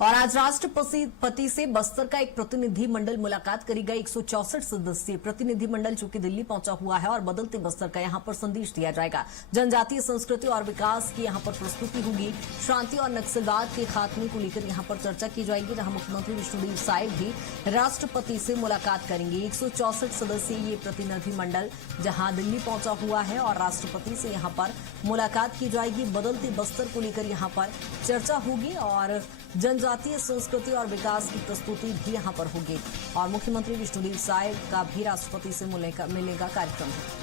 और आज राष्ट्रपति से बस्तर का एक प्रतिनिधि मंडल मुलाकात करेगा। 164 सदस्यीय प्रतिनिधि मंडल जो कि दिल्ली पहुंचा हुआ है और बदलते बस्तर का यहां पर संदेश दिया जाएगा। जनजातीय संस्कृति और विकास की यहां पर प्रस्तुति होगी। शांति और नक्सलवाद के खात्मे को लेकर यहां पर चर्चा की जाएगी, जहां मुख्यमंत्री विष्णुदेव साय भी राष्ट्रपति से मुलाकात करेंगे। 164 सदस्यीय ये प्रतिनिधि मंडल जहां दिल्ली पहुंचा हुआ है और राष्ट्रपति से यहां पर मुलाकात की जाएगी। बदलते बस्तर को लेकर यहां पर चर्चा होगी और जनजातीय संस्कृति और विकास की प्रस्तुति भी यहां पर होगी और मुख्यमंत्री विष्णुदेव साय का भी राष्ट्रपति से मिलने का कार्यक्रम है।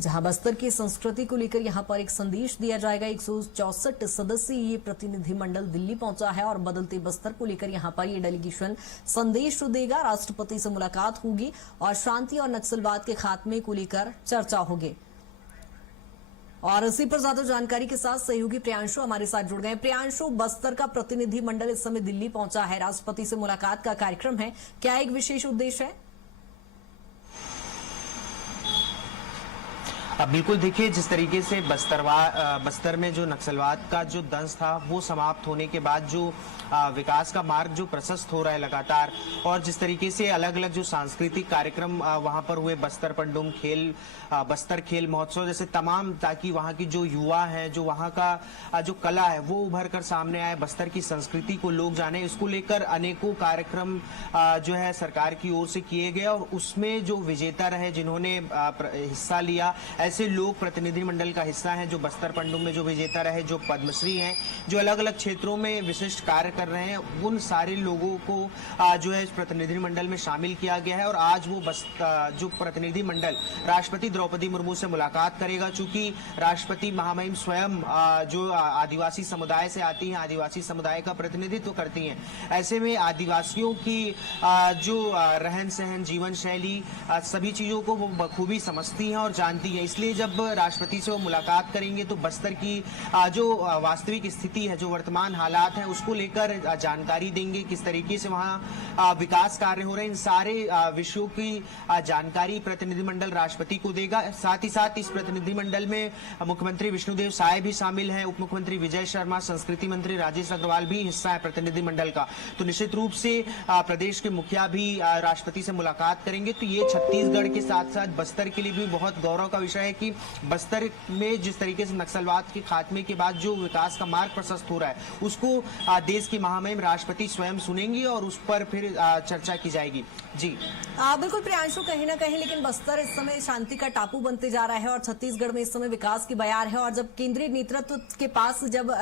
जहां बस्तर की संस्कृति को लेकर यहां पर एक संदेश दिया जाएगा। 164 सदस्यीय ये प्रतिनिधि मंडल दिल्ली पहुंचा है और बदलते बस्तर को लेकर यहां पर ये डेलीगेशन संदेश देगा। राष्ट्रपति से मुलाकात होगी और शांति और नक्सलवाद के खात्मे को लेकर चर्चा होगी। और इसी पर ज्यादा जानकारी के साथ सहयोगी प्रियांशु हमारे साथ जुड़ गए। प्रियांशु, बस्तर का प्रतिनिधि मंडल इस समय दिल्ली पहुंचा है, राष्ट्रपति से मुलाकात का कार्यक्रम है, क्या एक विशेष उद्देश्य है? बिल्कुल, देखिए जिस तरीके से बस्तर में जो नक्सलवाद का जो दंश था वो समाप्त होने के बाद जो विकास का मार्ग जो प्रशस्त हो रहा है लगातार, और जिस तरीके से अलग अलग जो सांस्कृतिक कार्यक्रम वहां पर हुए, बस्तर पंडुम खेल, बस्तर खेल महोत्सव जैसे तमाम, ताकि वहां की जो युवा है, जो वहां का जो कला है वो उभर कर सामने आए, बस्तर की संस्कृति को लोग जाने, इसको लेकर अनेकों कार्यक्रम जो है सरकार की ओर से किए गए। और उसमें जो विजेता रहे, जिन्होंने हिस्सा लिया, ऐसे लोग प्रतिनिधिमंडल का हिस्सा हैं। जो बस्तर पंडुम में जो विजेता रहे, जो पद्मश्री हैं, जो अलग अलग क्षेत्रों में विशिष्ट कार्य कर रहे हैं, उन सारे लोगों को जो है इस प्रतिनिधिमंडल में शामिल किया गया है। और आज वो जो प्रतिनिधिमंडल राष्ट्रपति द्रौपदी मुर्मू से मुलाकात करेगा। चूंकि राष्ट्रपति महामहिम स्वयं जो आदिवासी समुदाय से आती हैं, आदिवासी समुदाय का प्रतिनिधित्व करती हैं, ऐसे में आदिवासियों की जो रहन सहन, जीवन शैली, सभी चीजों को वो बखूबी समझती हैं और जानती हैं। इसलिए जब राष्ट्रपति से वो मुलाकात करेंगे तो बस्तर की जो वास्तविक स्थिति है, जो वर्तमान हालात हैं, उसको लेकर जानकारी देंगे। किस तरीके से वहां विकास कार्य हो रहे हैं, इन सारे विषयों की जानकारी प्रतिनिधिमंडल राष्ट्रपति को देगा। साथ ही साथ इस प्रतिनिधिमंडल में मुख्यमंत्री विष्णुदेव साय भी शामिल हैं, उप मुख्यमंत्री विजय शर्मा, संस्कृति मंत्री राजेश अग्रवाल भी हिस्सा है प्रतिनिधिमंडल का। तो निश्चित रूप से प्रदेश के मुखिया भी राष्ट्रपति से मुलाकात करेंगे। तो ये छत्तीसगढ़ के साथ साथ बस्तर के लिए भी बहुत गौरव का विषय है कि बस्तर में जिस तरीके से नक्सलवाद के खात्मे के बाद जो विकास का मार्ग प्रशस्त हो रहा है, उसको देश की महामहिम राष्ट्रपति स्वयं सुनेंगी और उस पर फिर चर्चा की जाएगी। जी बिल्कुल प्रियांशु, कहीं ना कहीं लेकिन बस्तर इस समय शांति का टापू बनते जा रहा है और छत्तीसगढ़ में इस समय विकास की बयार है। और जब केंद्रीय नेतृत्व के पास जब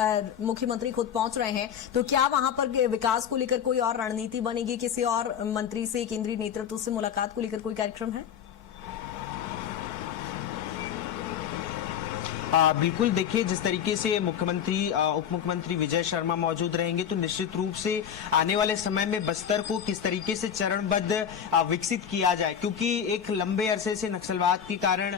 मुख्यमंत्री खुद पहुंच रहे हैं, तो क्या वहां पर विकास को लेकर कोई और रणनीति बनेगी? किसी और मंत्री से, केंद्रीय नेतृत्व से मुलाकात को लेकर कोई कार्यक्रम है? बिल्कुल, देखिए जिस तरीके से मुख्यमंत्री उप मुख्यमंत्री विजय शर्मा मौजूद रहेंगे, तो निश्चित रूप से आने वाले समय में बस्तर को किस तरीके से चरणबद्ध विकसित किया जाए, क्योंकि एक लंबे अरसे से नक्सलवाद के कारण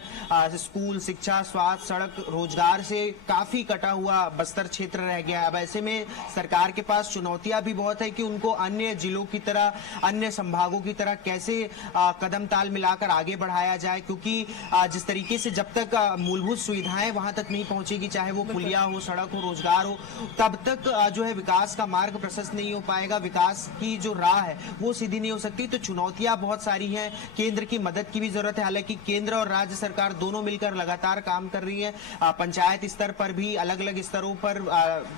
स्कूल, शिक्षा, स्वास्थ्य, सड़क, रोजगार से काफी कटा हुआ बस्तर क्षेत्र रह गया। अब ऐसे में सरकार के पास चुनौतियां भी बहुत है कि उनको अन्य जिलों की तरह, अन्य संभागों की तरह कैसे कदम ताल मिलाकर आगे बढ़ाया जाए, क्योंकि जिस तरीके से जब तक मूलभूत सुविधाएं वहां तक नहीं पहुंचेगी, चाहे वो पुलिया हो, सड़क हो, रोजगार हो, तब तक जो है विकास का मार्ग प्रशस्त नहीं हो पाएगा। विकास की जो राह है वो सीधी नहीं हो सकती। तो चुनौतियां बहुत सारी हैं, केंद्र की मदद की भी जरूरत है। हालांकि केंद्र और राज्य सरकार दोनों मिलकर लगातार काम कर रही है। पंचायत स्तर पर भी, अलग अलग स्तरों पर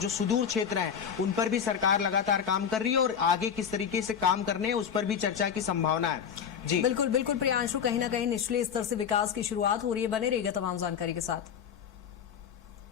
जो सुदूर क्षेत्र हैं उन पर भी सरकार लगातार काम कर रही है और आगे किस तरीके से काम करने हैं उस पर भी चर्चा की संभावना है। जी बिल्कुल बिल्कुल प्रियांशु, कहीं ना कहीं निचले स्तर से विकास की शुरुआत हो रही है। बने रहेगा तमाम जानकारी के साथ।